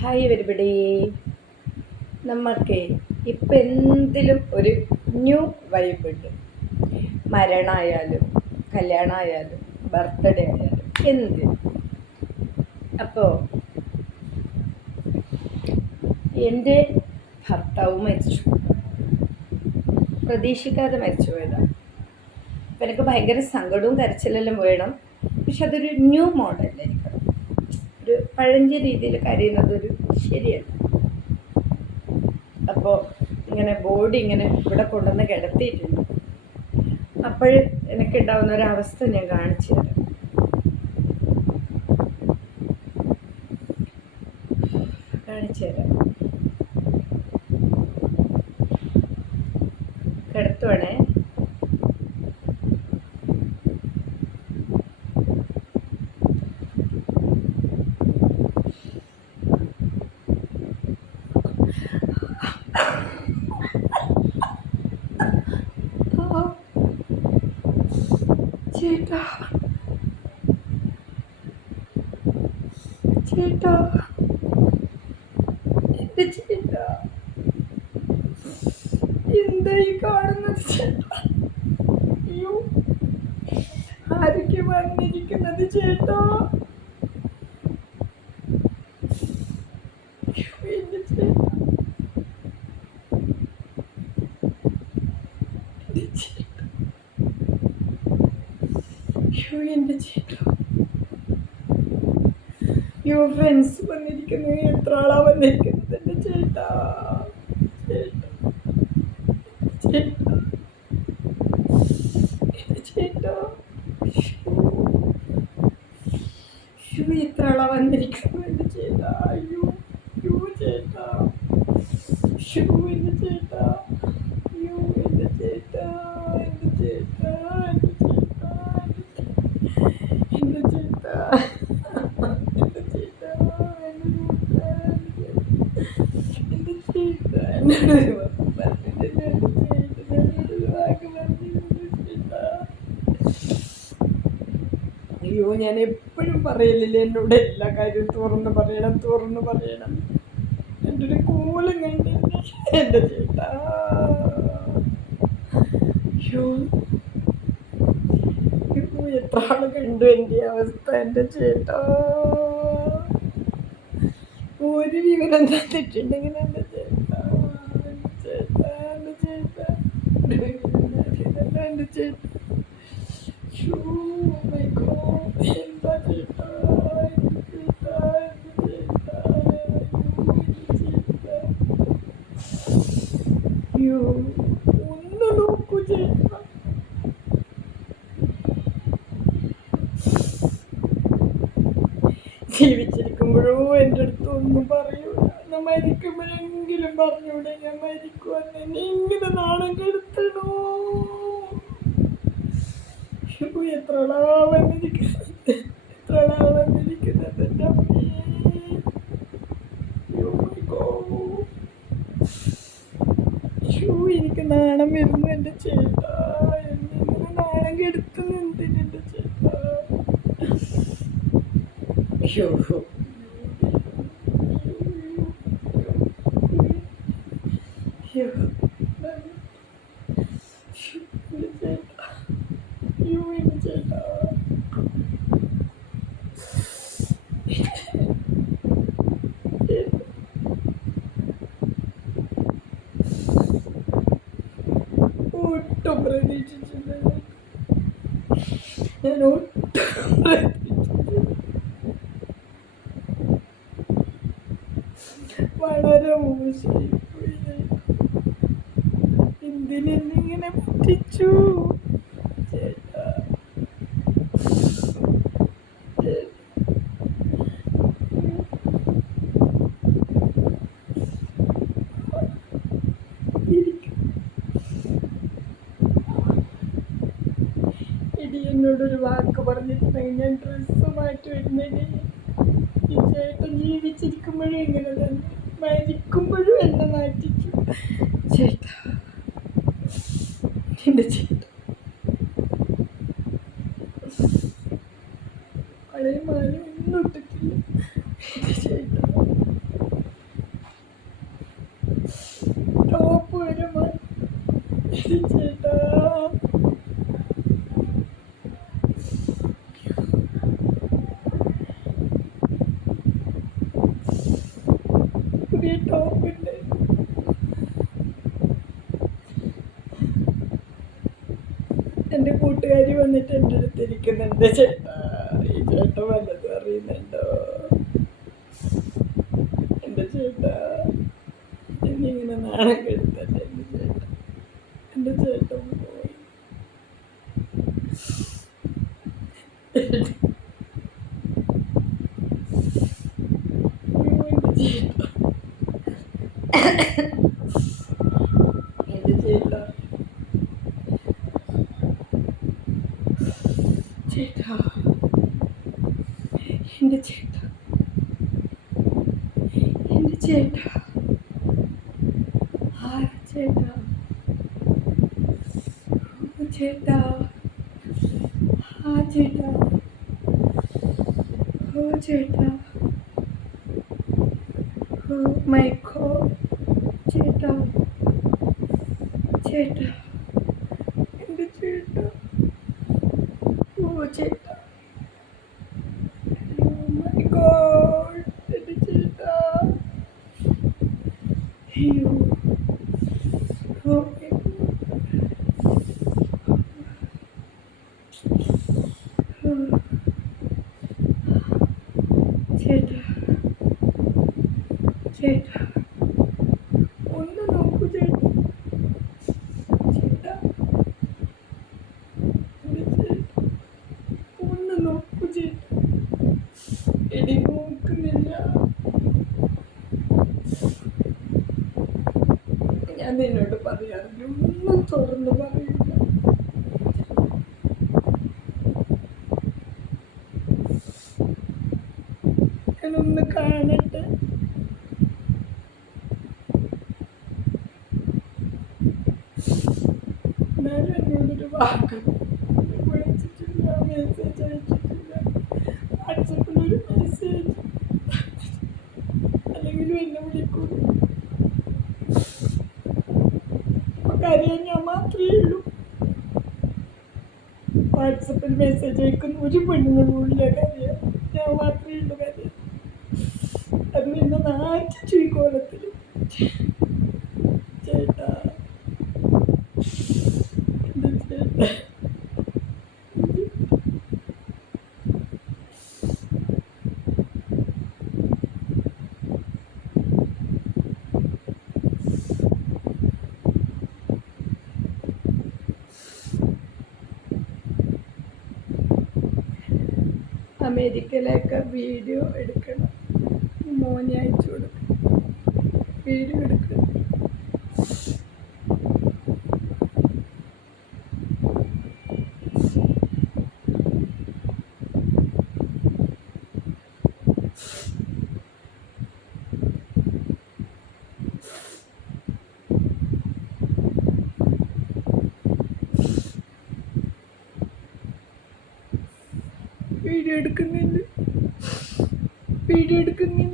Hi everybody നമ്മൾക്ക് ഇപ്പം എന്തിലും ഒരു ന്യൂ വൈബ് ഉണ്ട്. മരണമായാലും കല്യാണമായാലും ബർത്ത്ഡേ ആയാലും എന്തിനും അപ്പോൾ എന്റെ ഭർത്താവ് മരിച്ചു. പ്രതീക്ഷിക്കാതെ മരിച്ചു പോയതാണ് അപ്പം എനിക്ക് ഭയങ്കര സങ്കടവും കരച്ചിലെല്ലാം വേണം. പക്ഷെ അതൊരു ന്യൂ മോഡലായിരിക്കണം ഒരു പഴഞ്ച രീതിയിൽ കരയുന്നത് ഒരു ശരിയല്ല. അപ്പോൾ ഇങ്ങനെ ബോഡി ഇങ്ങനെ ഇവിടെ കൊണ്ടുവന്ന് കിടത്തിയിട്ടുണ്ട്. അപ്പോൾ എനിക്കുണ്ടാവുന്ന ഒരവസ്ഥ ഞാൻ കാണിച്ചു തരാം. കാണിച്ചു തരാം കിടത്തുവാണേ ആ. ചേട്ടാ. എന്റെ ചേട്ടാ. എന്താ ഈ കാണുന്നത് ചേട്ടാ? അയ്യോ. ആരൊക്കെ വന്നിരിക്കുന്നത് ചേട്ടാ അയ്യോ, എന്റെ ചേട്ടാ എന്റെ ചേട്ടാ അയ്യോ എന്റെ ചേട്ടാ യോ ഫ്രണ്ട്സ് വന്നിരിക്കുന്നു. എത്ര ആളാ വന്നിരിക്കുന്നത്? എന്റെ ചേട്ടാ. ചേട്ടാ. എത്ര ആളാ വന്നിരിക്കുന്നു? എന്റെ ചേട്ടാ. അയ്യോ. അയ്യോ ചേട്ടാ. ഷൂ ചേട്ടാ അയ്യോ എന്റെ ചേട്ടാ എന്റെ ചേട്ടാ എന്റെ ചേട്ടാ എന്റെ ചേട്ടാ എന്റെ ചേട്ടാ എന്റെ ചേട്ടാ എന്നോട് പറഞ്ഞിട്ടില്ല എന്റെ ചേട്ടാ എന്നോട് വാക്ക് പറഞ്ഞിട്ടുണ്ട് ചേട്ടാ അയ്യോ ഞാൻ എപ്പോഴും പറയലില്ലേ എന്നോട് എല്ലാ കാര്യവും തുറന്ന് പറയണം തുറന്ന് പറയണം. എന്റെ ഒരു കൂലം കണ്ടില്ലേ എന്റെ ചേട്ടാ. അയ്യോ. എത്ര ആൾ കണ്ടു എന്റെ അവസ്ഥ എന്റെ ചേട്ടാ. ഒരു വിവരം തന്നിട്ടുണ്ടെങ്കിൽ എന്റെ ചേട്ടാ ചേട്ടാ എന്റെ ചേട്ടാ. ചേട്ടാ. ജീവിച്ചിരിക്കുമ്പോഴോ എന്റെ അടുത്ത് ഒന്നും പറയൂല. ഞാൻ മരിക്കുമ്പോഴെങ്കിലും പറഞ്ഞൂടെ ഞാൻ മരിക്കുവാൻ എന്നെ ഇങ്ങനെ നാണം കെടുത്തണോ? ആളാ വന്നിരിക്കുന്നത് ആളാ വന്നിരിക്കുന്നത് എന്റെ God. എനിക്ക് നാണം വരുന്നു എന്റെ ചേട്ടാ. എന്നെ ഇങ്ങനെ നാണം കെടുത്തുന്നു എന്തിന് എന്റെ ചേട്ടാ അയ്യോ അയ്യോ എന്റെ ചേട്ടാ അയ്യോ എന്റെ ചേട്ടാ ഒട്ടും പ്രതീക്ഷിച്ചില്ല ഞാൻ വളരെ മോശമായി. എന്തിനെന്നിങ്ങനെ പറ്റിച്ചു ചേട്ടാ ചേട്ടാ. ഇരിക്ക്. എടി എന്നോടൊരു വാക്ക് പറഞ്ഞിട്ടുണ്ടെങ്കിൽ ഞാൻ മാറ്റി വരുന്നേനെ ഈ ചേട്ടൻ ജീവിച്ചിരിക്കുമ്പോഴും ഇങ്ങനെ തന്നെ മരിക്കുമ്പോഴും എന്നെ നാട്ടിച്ചു ചേട്ടാ എന്റെ പഴയ മാനം ഒന്നും ഇട്ടിട്ടില്ല എന്റെ ചേട്ടാ ടോപ്പുണ്ട് എന്റെ കൂട്ടുകാരി വന്നിട്ട് എന്റെ അടുത്ത് ഇരിക്കുന്നുണ്ട്. ചേട്ടാ ഈ ചേട്ടൻ വല്ലതും അറിയുന്നുണ്ടോ? എന്റെ ചേട്ടാ എന്നിങ്ങനെ നാണം കെടുത്തല്ലേ എന്റെ ചേട്ടൻ? എന്റെ ചേട്ടൻ പോയി എന്റെ ചേട്ടാ ചേട്ടാ. എന്റെ ചേട്ടാ. എന്റെ ചേട്ടാ. ആ ചേട്ടാ? ചേട്ടാ? ആ ചേട്ടാ? ഓ ചേട്ടാ? ഓ മൈ ഗോഡ് ചേട്ടാ? ചേട്ടാ എന്റെ ചേട്ടാ ഓ ചേട്ടാ ഓ മൈ ഗോഡ് എന്റെ ചേട്ടാ അയ്യോ ഓ മൈ ഗോഡ് ചേട്ടാ ചേട്ടാ ഒന്ന് നോക്കൂ ചേട്ടാ ചേട്ടാ എന്റെ ചേട്ടാ ഒന്ന് നോക്കൂ ചേട്ടാ എടി നോക്കുന്നില്ല ഞാൻ നിന്നോട് പറയാറില്ല ഒന്നും തുറന്ന് പറയില്ല ഞാനൊന്ന് കാണട്ടെ. അല്ലെങ്കിലും എന്നെ വിളിക്കൂല അപ്പൊ കരയാൻ ഞാൻ മാത്രമേ വാട്സപ്പിൽ മെസ്സേജ് അയക്കുന്ന ഒരു പെണ്ണുങ്ങളും കരയാൻ ഞാൻ മാത്രമേ ഉള്ളൂ കാര്യം. അത് ഇന്ന് നാറ്റിച്ചു ഈ ചേട്ടാ ചേട്ടാ. അമേരിക്കയിലൊക്കെ വീഡിയോ എടുക്കണം. മോനെ അയച്ചു കൊടുക്കണം വീഡിയോ എടുക്കണം വീഡിയോ എടുക്കുന്നുണ്ട്. വീഡിയോ എടുക്കുന്നുണ്ട്.